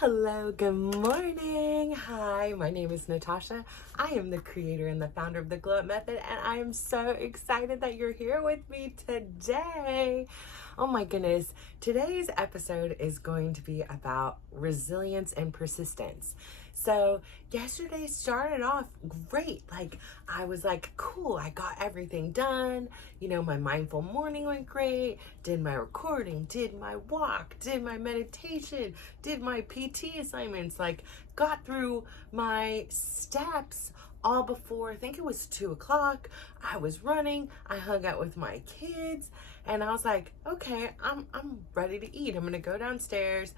Hello, good morning. Hi, my name is Natasha. I am the creator and the founder of the Glow Up Method, and I am so excited that you're here with me today. Oh my goodness, today's episode is going to be about resilience and persistence. So, yesterday started off great. I was like, cool, I got everything done. My mindful morning went great. Did my recording, did my walk, did my meditation, did my PT assignments, got through my steps all before, I think it was 2 o'clock. I was running, I hung out with my kids, and I was like, okay, I'm ready to eat. I'm gonna go downstairs.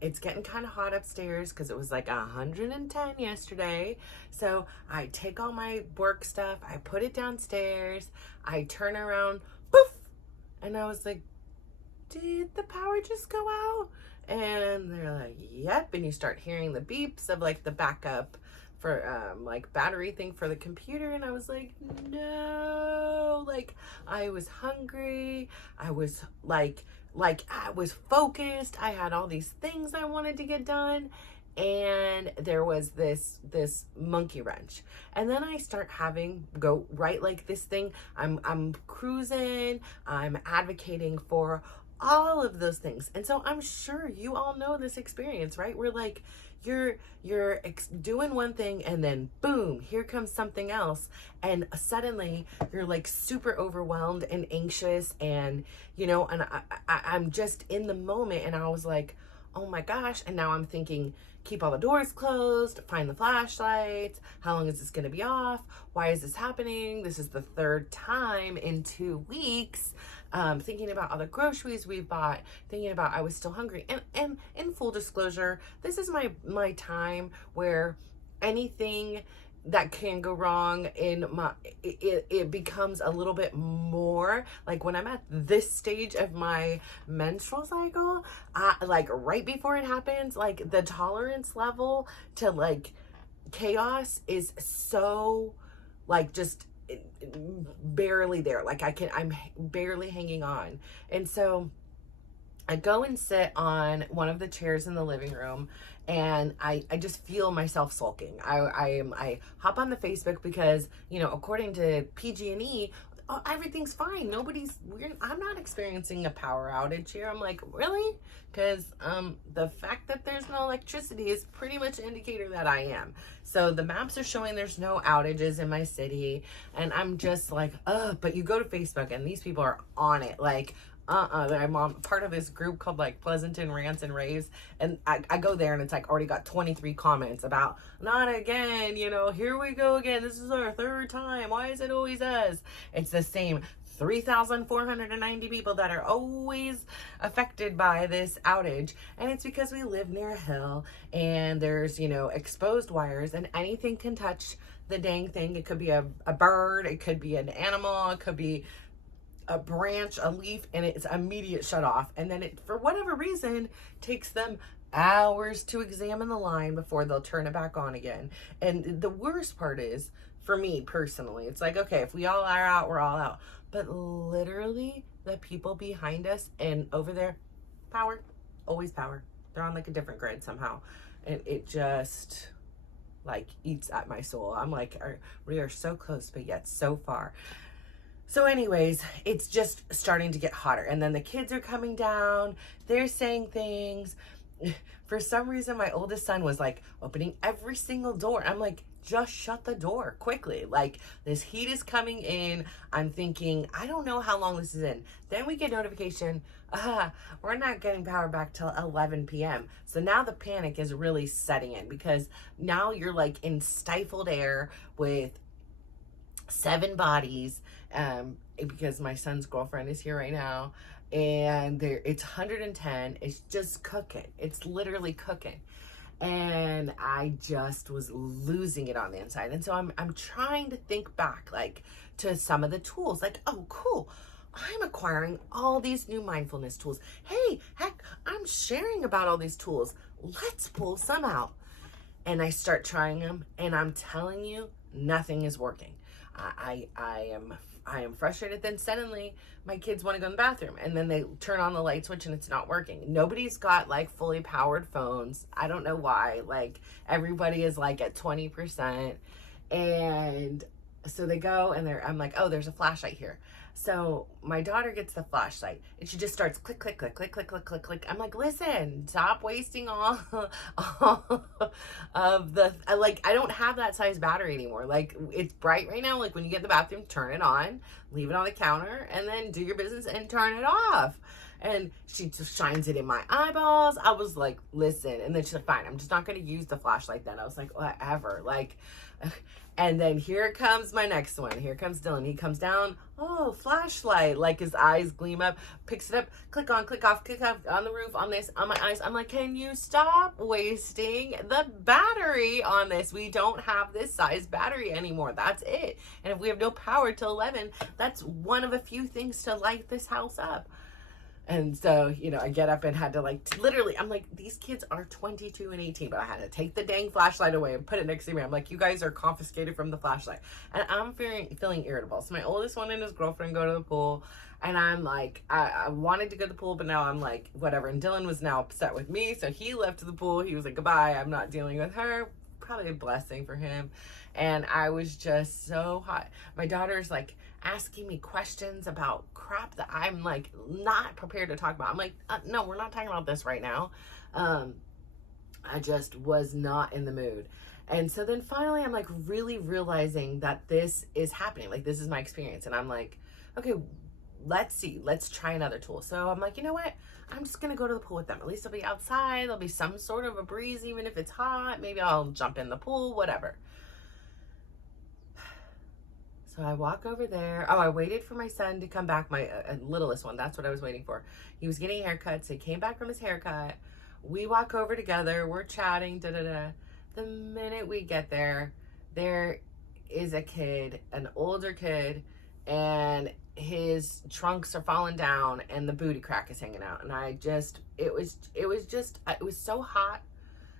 It's getting kind of hot upstairs because it was like 110 yesterday. So I take all my work stuff, I put it downstairs, I turn around, poof, and I was like, did the power just go out? And they're like, yep. And you start hearing the beeps of the backup for battery thing for the computer. And I was like, no, I was hungry. I was I was focused. I had all these things I wanted to get done. And there was this monkey wrench, and then I start go right this thing. I'm cruising. I'm advocating for all of those things, and so I'm sure you all know this experience, right? Where you're doing one thing, and then boom, here comes something else, and suddenly you're super overwhelmed and anxious, and I'm just in the moment, and I was like, oh my gosh. And now I'm thinking, keep all the doors closed, find the flashlights. How long is this going to be off? Why is this happening? This is the third time in 2 weeks. Thinking about all the groceries we've bought, thinking about I was still hungry. And in full disclosure, this is my time where anything that can go wrong it becomes a little bit more when I'm at this stage of my menstrual cycle, right before it happens, the tolerance level to chaos is so just barely there. I'm barely hanging on. And so I go and sit on one of the chairs in the living room, and I just feel myself sulking. I hop on the Facebook because, according to PG&E, everything's fine. I'm not experiencing a power outage here. I'm like, really? Because the fact that there's no electricity is pretty much an indicator that I am. So the maps are showing there's no outages in my city, and I'm just like, ugh. But you go to Facebook, and these people are on it. I'm on part of this group called Pleasanton Rants and Raves, and I go there, and it's already got 23 comments about not again, here we go again, this is our third time, why is it always us? It's the same 3,490 people that are always affected by this outage, and it's because we live near a hill, and there's exposed wires, and anything can touch the dang thing. It could be a bird, it could be an animal, it could be a branch, a leaf, and it's immediate shut off. And then it, for whatever reason, takes them hours to examine the line before they'll turn it back on again. And the worst part is, for me personally, it's okay, if we all are out, we're all out. But literally, the people behind us and over there, power, always power. They're on a different grid somehow. And it just eats at my soul. I'm we are so close, but yet so far. So anyways, it's just starting to get hotter, and then the kids are coming down, they're saying things. For some reason, my oldest son was opening every single door. I'm like, just shut the door quickly. This heat is coming in. I'm thinking, I don't know how long this is in. Then we get notification, we're not getting power back till 11 p.m. So now the panic is really setting in, because now you're in stifled air with 7 bodies, because my son's girlfriend is here right now, and it's 110. It's just cooking. It's literally cooking, and I just was losing it on the inside. And so I'm trying to think back to some of the tools. Oh, cool, I'm acquiring all these new mindfulness tools. Hey, heck, I'm sharing about all these tools. Let's pull some out. And I start trying them, and I'm telling you, nothing is working. I am frustrated. Then suddenly my kids want to go in the bathroom, and then they turn on the light switch and it's not working. Nobody's got like fully powered phones. I don't know why. Like everybody is like at 20%. And so they go and I'm like, oh, there's a flashlight here. So my daughter gets the flashlight and she just starts click, click, click, click, click, click, click, click. I'm like, listen, stop wasting all of the, like, I don't have that size battery anymore. Like, it's bright right now. Like, when you get in the bathroom, turn it on, leave it on the counter, and then do your business and turn it off. And she just shines it in my eyeballs. I was like, listen. And then she's like, fine, I'm just not going to use the flashlight then. I was like, whatever. Like, and then here comes my next one. Here comes Dylan. He comes down. Oh, flashlight. Like his eyes gleam up, picks it up, click on, click off, on the roof, on this, on my eyes. I'm like, can you stop wasting the battery on this? We don't have this size battery anymore. That's it. And if we have no power till 11, that's one of a few things to light this house up. And so, you know, I get up and had to like, literally, I'm like, these kids are 22 and 18, but I had to take the dang flashlight away and put it next to me. I'm like, you guys are confiscated from the flashlight. And I'm feeling irritable. So my oldest one and his girlfriend go to the pool. And I'm like, I wanted to go to the pool, but now I'm like, whatever. And Dylan was now upset with me. So he left the pool. He was like, goodbye. I'm not dealing with her. Probably a blessing for him. And I was just so hot. My daughter's like asking me questions about crap that I'm like not prepared to talk about. I'm like, no, we're not talking about this right now. I just was not in the mood. And so then finally I'm like really realizing that this is happening. Like, this is my experience. And I'm like, okay, let's try another tool. So I'm like, you know what? I'm just going to go to the pool with them. At least they'll be outside. There'll be some sort of a breeze, even if it's hot. Maybe I'll jump in the pool, whatever. So I walk over there. Oh, I waited for my son to come back, my littlest one. That's what I was waiting for. He was getting a haircut, so he came back from his haircut. We walk over together. We're chatting, da-da-da. The minute we get there, there is a kid, an older kid, and his trunks are falling down and the booty crack is hanging out. And it was so hot.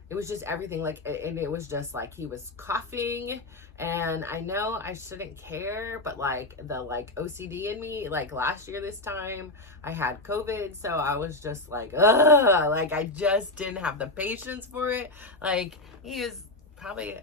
It was just everything, like, and it was just like he was coughing, and I know I shouldn't care, but like the OCD in me, like last year this time I had COVID, so I was just like, ugh, like I just didn't have the patience for it. Like, he is probably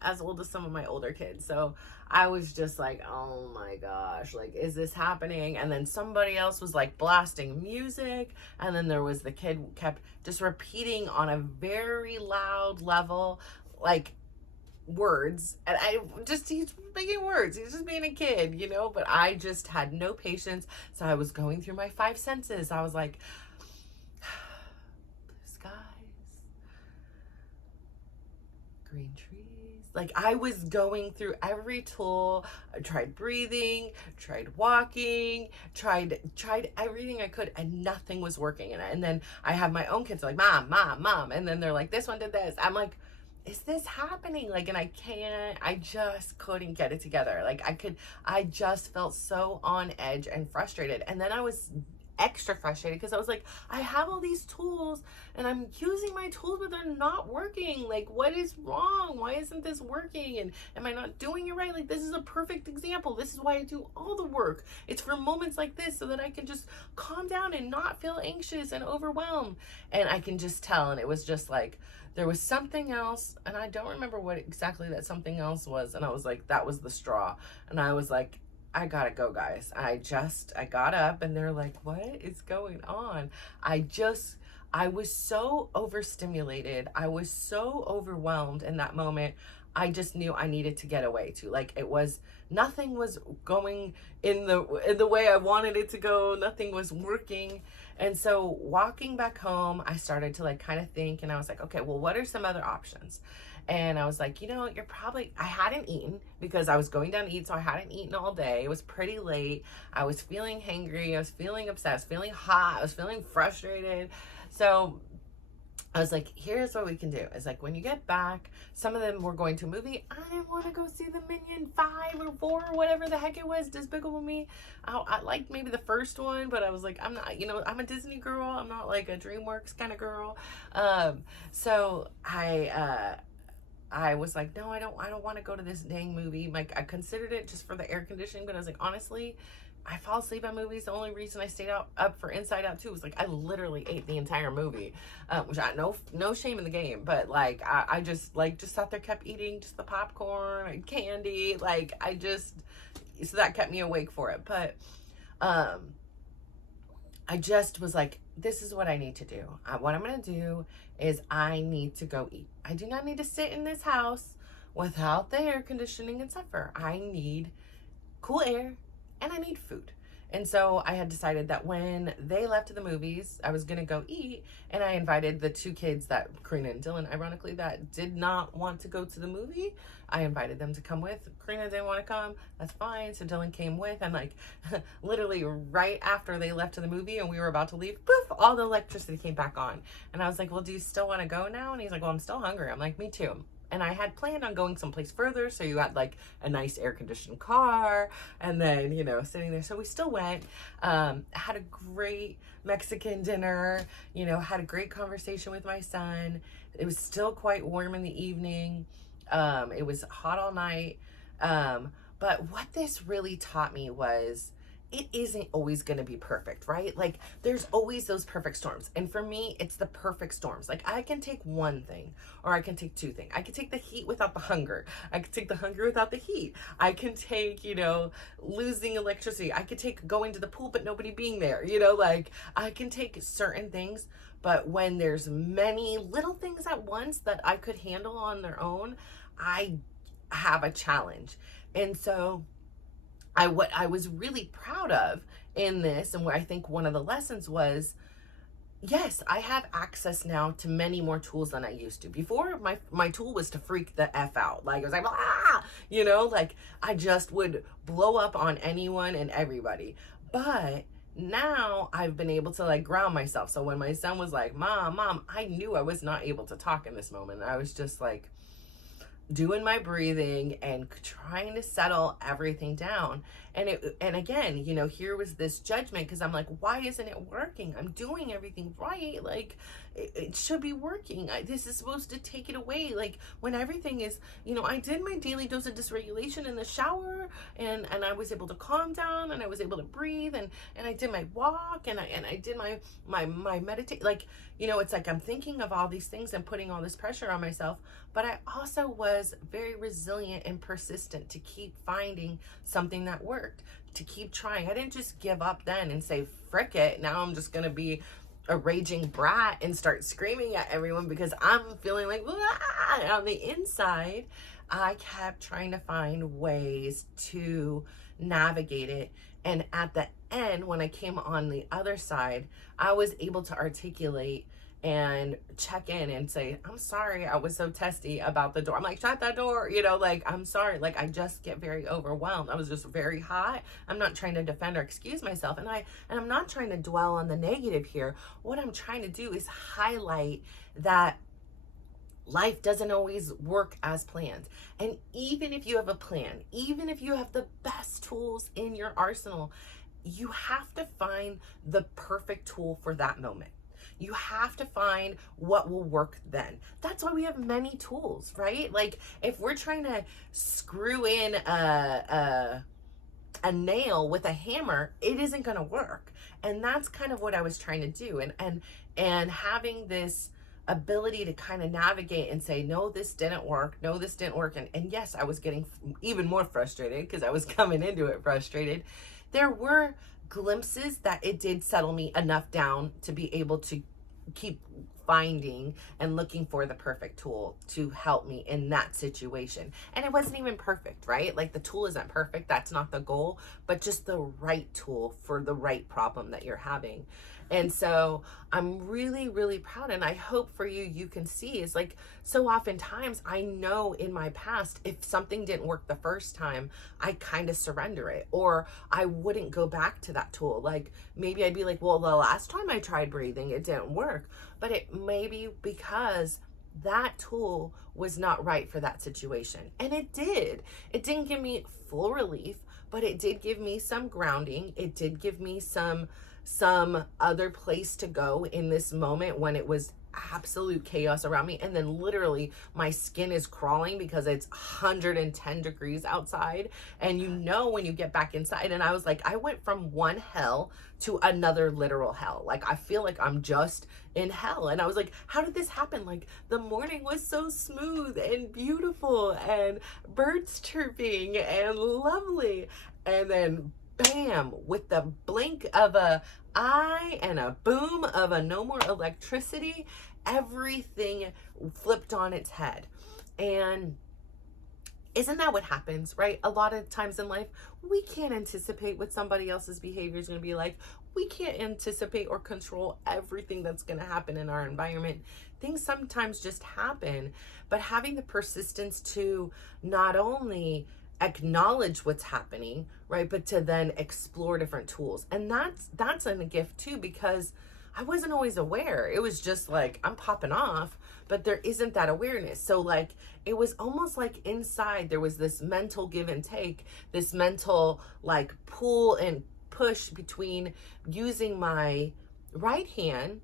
as old as some of my older kids, so I was just like, oh my gosh, like, is this happening? And then somebody else was like blasting music, and then there was the kid kept just repeating on a very loud level, like, words. And he's making words. He's just being a kid, you know, but I just had no patience. So I was going through my 5 senses. I was like, blue skies, green trees. Like, I was going through every tool. I tried breathing, tried walking, tried everything I could, and nothing was working. And then I have my own kids like, mom. And then they're like, this one did this. I'm like, is this happening? Like, and I just couldn't get it together. Like, I just felt so on edge and frustrated. And then I was extra frustrated because I was like, I have all these tools and I'm using my tools, but they're not working. Like, what is wrong? Why isn't this working? And am I not doing it right? Like, this is a perfect example. This is why I do all the work. It's for moments like this so that I can just calm down and not feel anxious and overwhelmed. And I can just tell. And it was just like, there was something else, and I don't remember what exactly that something else was. And I was like, that was the straw. And I was like, I gotta go, guys. I got up, and they're like, what is going on? I was so overstimulated. I was so overwhelmed in that moment. I just knew I needed to get away to. Like, nothing was going in the way I wanted it to go. Nothing was working. And so walking back home, I started to like kind of think, and I was like, okay, well, what are some other options? And I was like, you know, I hadn't eaten because I was going down to eat. So I hadn't eaten all day. It was pretty late. I was feeling hangry. I was feeling upset. I was feeling hot. I was feeling frustrated. So I was like, here's what we can do. It's like, when you get back, some of them were going to a movie. I didn't want to go see the Minion 5 or 4 or whatever the heck it was, Despicable Me. I liked maybe the first one, but I was like, I'm not, you know, I'm a Disney girl. I'm not like a DreamWorks kind of girl. So I I was like, no, I don't want to go to this dang movie. Like, I considered it just for the air conditioning, but I was like, honestly, I fall asleep at movies. The only reason I stayed up for Inside Out 2 was like I literally ate the entire movie, which I no shame in the game, but like I just sat there, kept eating just the popcorn and candy, like so that kept me awake for it. But I just was like, this is what I need to do. What I'm gonna do is I need to go eat. I do not need to sit in this house without the air conditioning and suffer. I need cool air and I need food. And so I had decided that when they left to the movies, I was gonna go eat, and I invited the two kids that, Karina and Dylan, ironically, that did not want to go to the movie. I invited them to come with. Karina didn't want to come. That's fine. So Dylan came with, and like literally right after they left to the movie and we were about to leave, poof, all the electricity came back on. And I was like, well, do you still want to go now? And he's like, well, I'm still hungry. I'm like, me too. And I had planned on going someplace further, so you got like a nice air-conditioned car, and then, you know, sitting there. So we still went, had a great Mexican dinner, you know, had a great conversation with my son. It was still quite warm in the evening. It was hot all night. But what this really taught me was, it isn't always going to be perfect, right? Like, there's always those perfect storms. And for me, it's the perfect storms. Like, I can take one thing, or I can take two things. I can take the heat without the hunger. I can take the hunger without the heat. I can take, you know, losing electricity. I could take going to the pool, but nobody being there, you know, like I can take certain things. But when there's many little things at once that I could handle on their own, I have a challenge. And so what I was really proud of in this, and what I think one of the lessons was, yes, I have access now to many more tools than I used to. Before, my tool was to freak the F out. Like, I was like, ah, you know, like I just would blow up on anyone and everybody. But now I've been able to like ground myself. So when my son was like, mom, I knew I was not able to talk in this moment. I was just like, doing my breathing and trying to settle everything down. And again, you know, here was this judgment, because I'm like, why isn't it working? I'm doing everything right. Like, it should be working. This is supposed to take it away. Like, when everything is, you know, I did my daily dose of dysregulation in the shower, and I was able to calm down, and I was able to breathe, and I did my walk, and I did my meditate. Like, you know, it's like I'm thinking of all these things and putting all this pressure on myself, but I also was very resilient and persistent to keep finding something that worked, to keep trying. I didn't just give up then and say, frick it, now I'm just gonna be a raging brat and start screaming at everyone because I'm feeling like, ah! On the inside. I kept trying to find ways to navigate it. And at the end, when I came on the other side, I was able to articulate and check in and say, I'm sorry, I was so testy about the door. I'm like, shut that door, you know, like, I'm sorry. Like, I just get very overwhelmed. I was just very hot. I'm not trying to defend or excuse myself. And I'm not trying to dwell on the negative here. What I'm trying to do is highlight that life doesn't always work as planned. And even if you have a plan, even if you have the best tools in your arsenal, you have to find the perfect tool for that moment. You have to find what will work then. That's why we have many tools, right? Like, if we're trying to screw in a nail with a hammer, it isn't going to work. And that's kind of what I was trying to do. And having this ability to kind of navigate and say, no, this didn't work. No, this didn't work. And yes, I was getting even more frustrated because I was coming into it frustrated. There were glimpses that it did settle me enough down to be able to keep finding and looking for the perfect tool to help me in that situation. And it wasn't even perfect, right? Like, the tool isn't perfect. That's not the goal, but just the right tool for the right problem that you're having. And so I'm really, really proud. And I hope for you, you can see, is like, so oftentimes I know in my past, if something didn't work the first time, I kind of surrender it, or I wouldn't go back to that tool. Like, maybe I'd be like, well, the last time I tried breathing, it didn't work, but it may be because that tool was not right for that situation. And it didn't give me full relief, but it did give me some grounding. It did give me some other place to go in this moment when it was absolute chaos around me. And then literally my skin is crawling because it's 110 degrees outside. And you know, when you get back inside, and I was like, I went from one hell to another literal hell. Like, I feel like I'm just in hell. And I was like, how did this happen? Like, the morning was so smooth and beautiful and birds chirping and lovely. And then bam, with the blink of a eye and a boom of a no more electricity, everything flipped on its head. And isn't that what happens, right? A lot of times in life, we can't anticipate what somebody else's behavior is going to be like. We can't anticipate or control everything that's going to happen in our environment. Things sometimes just happen, but having the persistence to not only acknowledge what's happening, right, but to then explore different tools. And that's a gift too, because I wasn't always aware. It was just like, I'm popping off, but there isn't that awareness. So like, it was almost like inside there was this mental give and take, this mental like pull and push between using my right hand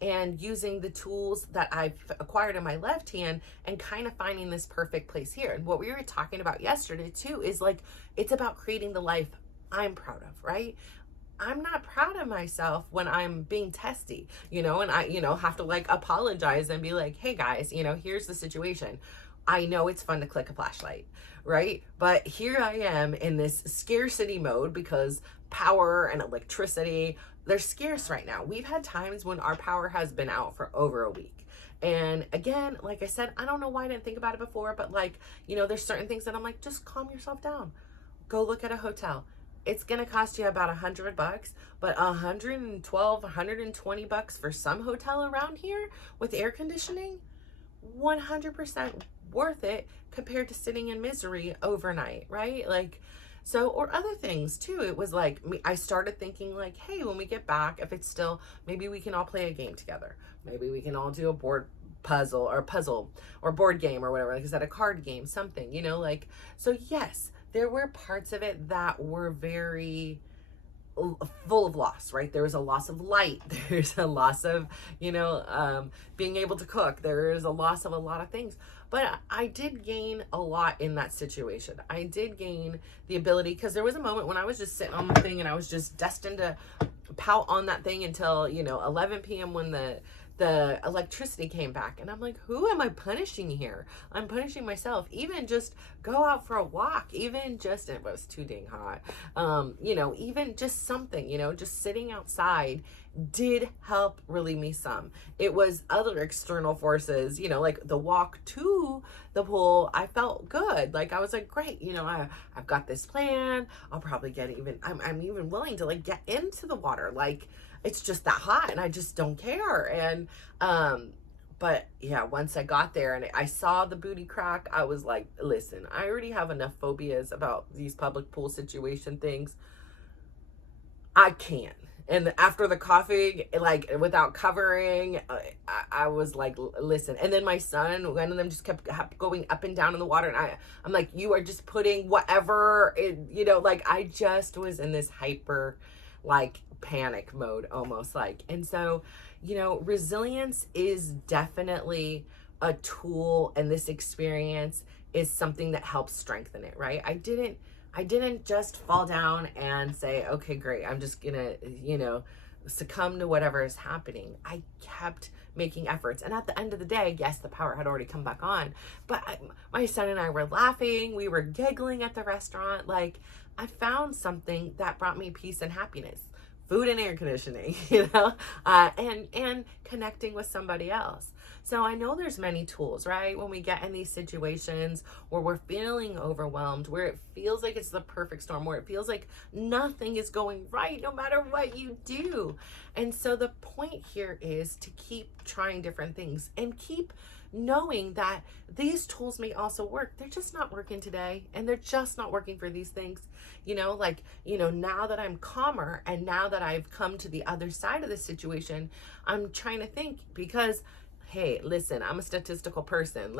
and using the tools that I've acquired in my left hand and kind of finding this perfect place here. And what we were talking about yesterday too is like, it's about creating the life I'm proud of, right? I'm not proud of myself when I'm being testy, and I, have to like apologize and be like, hey guys, here's the situation. I know it's fun to click a flashlight, right? But here I am in this scarcity mode because power and electricity, they're scarce right now. We've had times when our power has been out for over a week. And again, like I said, I don't know why I didn't think about it before, but like, there's certain things that I'm like, just calm yourself down. Go look at a hotel. It's going to cost you about $100, but $112, $120 for some hotel around here with air conditioning, 100% worth it compared to sitting in misery overnight, right? Like, so, or other things too. It was like, I started thinking like, hey, when we get back, if it's still, maybe we can all play a game together. Maybe we can all do a puzzle or board game or whatever. Like I said, a card game, something, like, so yes, there were parts of it that were very full of loss, right? There was a loss of light. There's a loss of, being able to cook. There is a loss of a lot of things. But I did gain a lot in that situation. I did gain the ability, because there was a moment when I was just sitting on the thing and I was just destined to pout on that thing until, 11 p.m. when the electricity came back. And I'm like, who am I punishing here? I'm punishing myself. Even just go out for a walk, even just, it was too dang hot. Even just something, just sitting outside did help relieve me some. It was other external forces, like the walk to the pool, I felt good. Like I was like, great, I've got this plan. I'll probably get I'm even willing to like get into the water. Like, it's just that hot and I just don't care. And, but yeah, once I got there and I saw the booty crack, I was like, listen, I already have enough phobias about these public pool situation things. I can't. And after the coughing, like without covering, I was like, listen. And then my son, one of them just kept going up and down in the water. And I'm like, you are just putting whatever, like I just was in this hyper, like panic mode almost like. And so, resilience is definitely a tool, and this experience is something that helps strengthen it, right? I didn't just fall down and say, okay, great, I'm just gonna, succumb to whatever is happening. I kept making efforts. And at the end of the day, yes, the power had already come back on, but my son and I were laughing. We were giggling at the restaurant. Like, I found something that brought me peace and happiness. Food and air conditioning, and connecting with somebody else. So I know there's many tools, right? When we get in these situations where we're feeling overwhelmed, where it feels like it's the perfect storm, where it feels like nothing is going right, no matter what you do. And so the point here is to keep trying different things and keep knowing that these tools may also work. They're just not working today, and they're just not working for these things. Now that I'm calmer and now that I've come to the other side of the situation, I'm trying to think, because hey, listen, I'm a statistical person.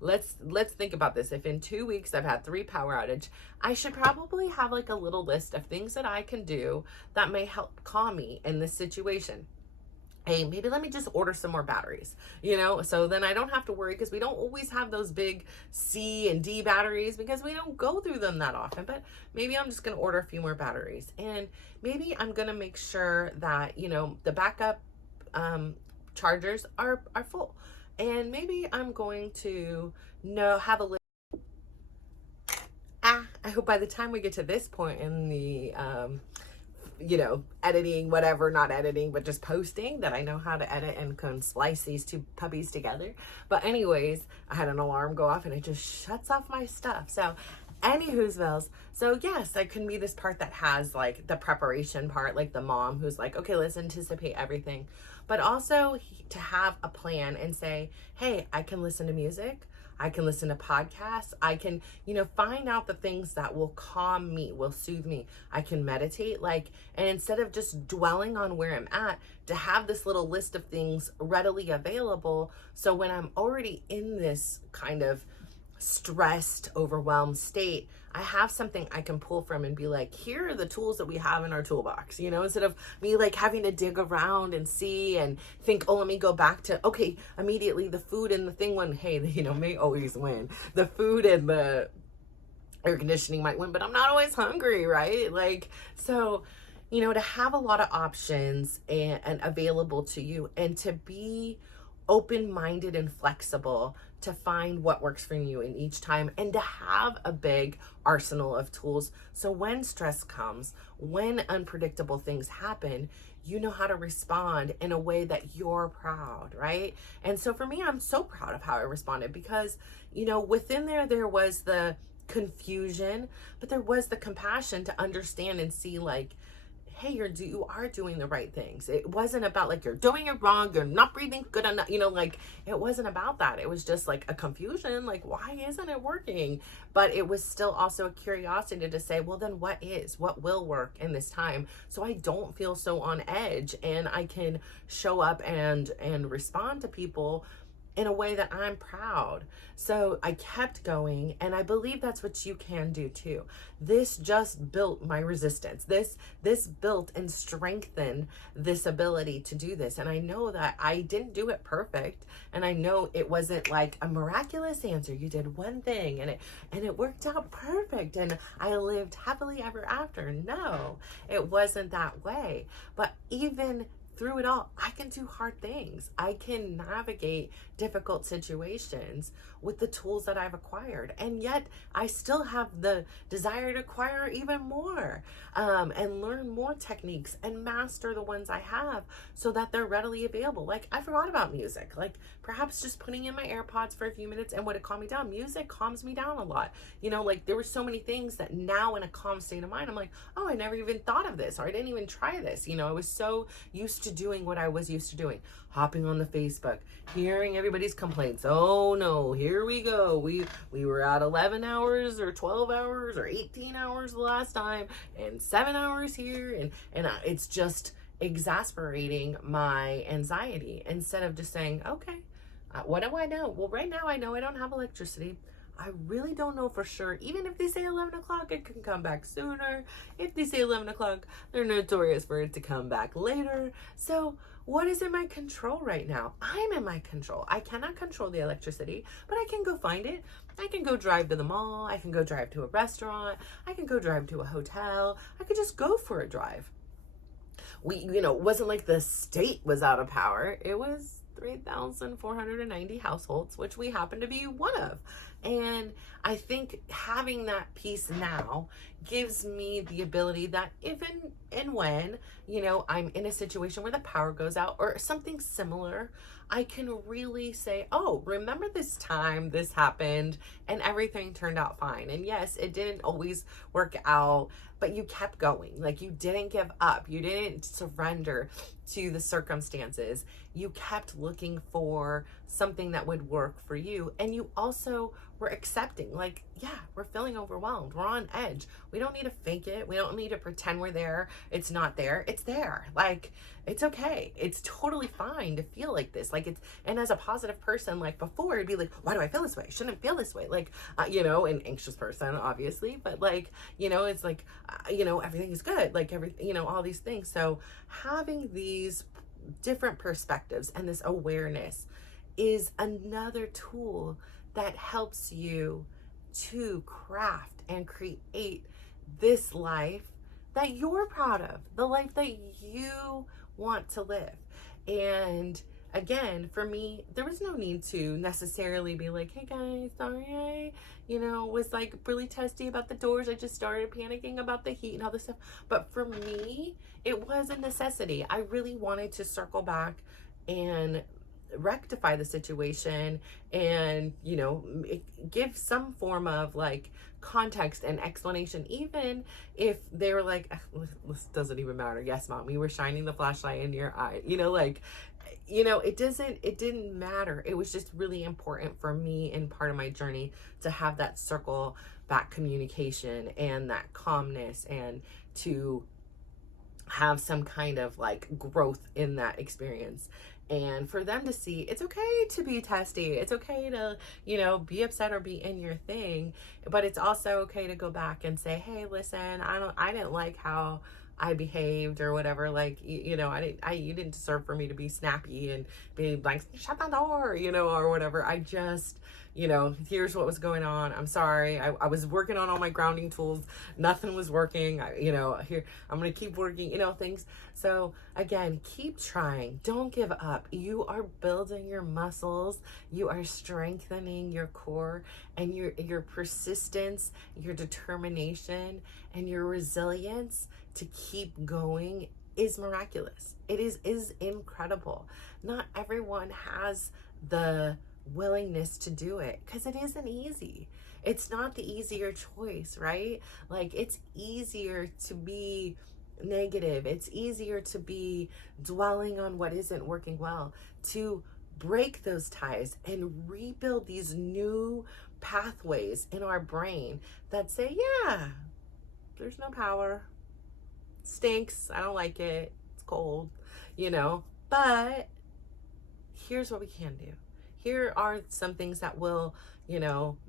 Let's think about this. If in 2 weeks I've had 3 power outage, I should probably have like a little list of things that I can do that may help calm me in this situation. hey, maybe let me just order some more batteries, so then I don't have to worry, because we don't always have those big C and D batteries because we don't go through them that often. But maybe I'm just going to order a few more batteries, and maybe I'm going to make sure that, the backup chargers are full. And maybe I'm going to have a I hope by the time we get to this point in the editing, whatever, not editing, but just posting, that I know how to edit and can splice these two puppies together. But anyways, I had an alarm go off and it just shuts off my stuff. So anywho'sville's, so yes, I can be this part that has like the preparation part, like the mom who's like, okay, let's anticipate everything, but also to have a plan and say, hey, I can listen to music, I can listen to podcasts, I can, find out the things that will calm me, will soothe me. I can meditate, and instead of just dwelling on where I'm at, to have this little list of things readily available. So when I'm already in this kind of stressed, overwhelmed state, I have something I can pull from and be like, here are the tools that we have in our toolbox, instead of me like having to dig around and see and think, oh, let me go back to, okay, immediately the food and the thing when, hey, may always win. The food and the air conditioning might win, but I'm not always hungry, right? So, to have a lot of options and available to you, and to be open-minded and flexible to find what works for you in each time, and to have a big arsenal of tools. So when stress comes, when unpredictable things happen, you know how to respond in a way that you're proud, right? And so for me, I'm so proud of how I responded, because, within there was the confusion, but there was the compassion to understand and see like, hey, you are doing the right things. It wasn't about like, you're doing it wrong, you're not breathing good enough, it wasn't about that. It was just like a confusion, like, why isn't it working? But it was still also a curiosity to say, well, then what will work in this time, so I don't feel so on edge, and I can show up and respond to people in a way that I'm proud. So I kept going, and I believe that's what you can do too. This just built my resistance. This built and strengthened this ability to do this. And I know that I didn't do it perfect, and I know it wasn't like a miraculous answer. You did one thing and it worked out perfect and I lived happily ever after. No, it wasn't that way. But even through it all, I can do hard things. I can navigate difficult situations with the tools that I've acquired. And yet I still have the desire to acquire even more, and learn more techniques and master the ones I have so that they're readily available. Like, I forgot about music. Like, perhaps just putting in my AirPods for a few minutes, and would it calm me down? Music calms me down a lot. There were so many things that now, in a calm state of mind, I'm like, oh, I never even thought of this, or I didn't even try this. I was so used to doing what I was used to doing, hopping on the Facebook, hearing everybody's complaints. Oh no, here we go. We were at 11 hours or 12 hours or 18 hours the last time, and 7 hours here, and it's just exasperating my anxiety, instead of just saying, okay, what do I know? Well, right now I know I don't have electricity. I really don't know for sure. Even if they say 11 o'clock, it can come back sooner. If they say 11 o'clock, they're notorious for it to come back later. So what is in my control right now? I'm in my control. I cannot control the electricity, but I can go find it. I can go drive to the mall. I can go drive to a restaurant. I can go drive to a hotel. I could just go for a drive. It wasn't like the state was out of power. It was 3,490 households, which we happen to be one of. And I think having that peace now gives me the ability that if and when, I'm in a situation where the power goes out or something similar, I can really say, oh, remember this time this happened and everything turned out fine. And yes, it didn't always work out, but you kept going. Like, you didn't give up. You didn't surrender to the circumstances. You kept looking for something that would work for you. And you also were accepting, like, yeah, we're feeling overwhelmed. We're on edge. We don't need to fake it. We don't need to pretend we're there. It's not there. It's there. Like, it's okay. It's totally fine to feel like this. Like, and as a positive person, like before, it'd be like, why do I feel this way? I shouldn't feel this way. Like, an anxious person, obviously, but like, it's like, everything is good. Like all these things. So having these different perspectives and this awareness is another tool that helps you to craft and create this life that you're proud of, the life that you want to live. And again, for me, there was no need to necessarily be like, hey guys, sorry I, was like really testy about the doors. I just started panicking about the heat and all this stuff. But for me, it was a necessity. I really wanted to circle back and rectify the situation and, give some form of like context and explanation, even if they were like, this doesn't even matter. Yes, mom, we were shining the flashlight in your eye, it didn't matter. It was just really important for me and part of my journey to have that circle back communication and that calmness and to have some kind of like growth in that experience. And for them to see it's okay to be testy, it's okay to, be upset or be in your thing, but it's also okay to go back and say, hey, listen, I didn't like how I behaved or whatever. Like, you didn't deserve for me to be snappy and be like, shut the door, or whatever. I just, here's what was going on. I'm sorry. I was working on all my grounding tools. Nothing was working. Here, I'm going to keep working, things. So again, keep trying. Don't give up. You are building your muscles. You are strengthening your core, and your persistence, your determination, and your resilience to keep going is miraculous. It is incredible. Not everyone has the willingness to do it because it isn't easy. It's not the easier choice, right? Like, it's easier to be negative. It's easier to be dwelling on what isn't working well, to break those ties and rebuild these new pathways in our brain that say, yeah, there's no power. It stinks. I don't like it. It's cold, but here's what we can do. Here are some things that will,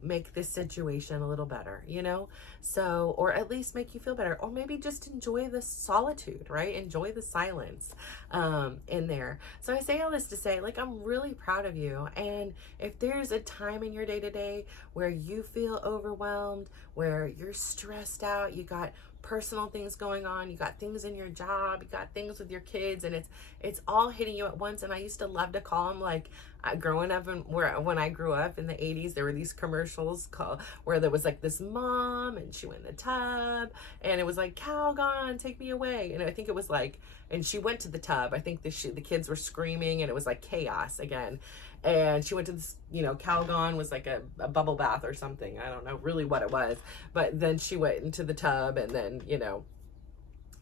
make this situation a little better, so, or at least make you feel better, or maybe just enjoy the solitude, right? Enjoy the silence in there. So I say all this to say, like, I'm really proud of you. And if there's a time in your day-to-day where you feel overwhelmed, where you're stressed out, you got personal things going on, you got things in your job, you got things with your kids, and it's all hitting you at once. And I used to love to call them, like, growing up, and when I grew up in the 80s, there were these commercials where there was like this mom and she went in the tub and it was like, Calgon, take me away. And I think it was like, and she went to the tub. I think the kids were screaming and it was like chaos again. And she went to this, Calgon was like a bubble bath or something. I don't know really what it was. But then she went into the tub and then,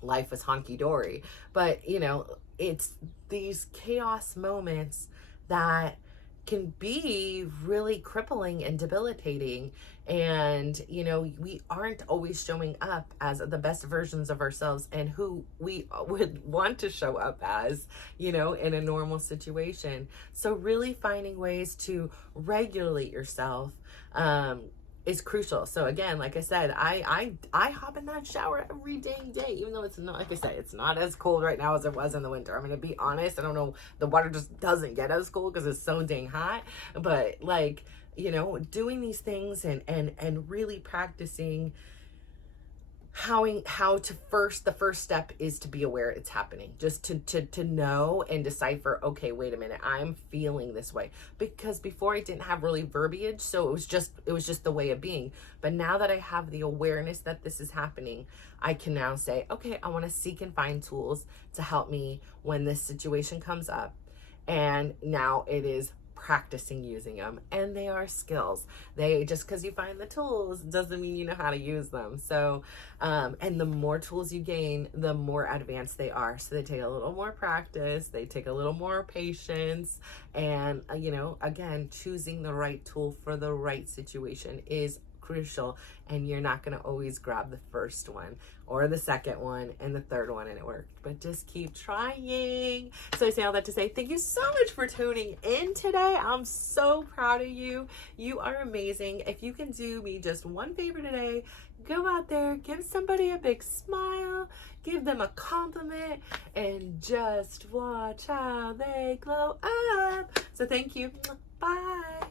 life was honky-dory. But, it's these chaos moments that can be really crippling and debilitating. And, we aren't always showing up as the best versions of ourselves and who we would want to show up as, in a normal situation. So really finding ways to regulate yourself, is crucial. So again, like I said, I hop in that shower every dang day, even though it's not, like I said, it's not as cold right now as it was in the winter. I'm gonna be honest, I don't know, the water just doesn't get as cold because it's so dang hot. But like, doing these things and really practicing how to the first step is to be aware it's happening, just to know and decipher, okay, wait a minute, I'm feeling this way. Because before I didn't have really verbiage, so it was just the way of being. But now that I have the awareness that this is happening, I can now say, okay, I want to seek and find tools to help me when this situation comes up. And now it is practicing using them, and they are skills. Just because you find the tools doesn't mean you know how to use them. So and the more tools you gain, the more advanced they are. So they take a little more practice, they take a little more patience, and again, choosing the right tool for the right situation is crucial, and you're not going to always grab the first one or the second one and the third one and it worked, but just keep trying. So I say all that to say thank you so much for tuning in today. I'm so proud of you. You are amazing. If you can do me just one favor today, go out there, give somebody a big smile, give them a compliment, and just watch how they glow up. So thank you. Bye.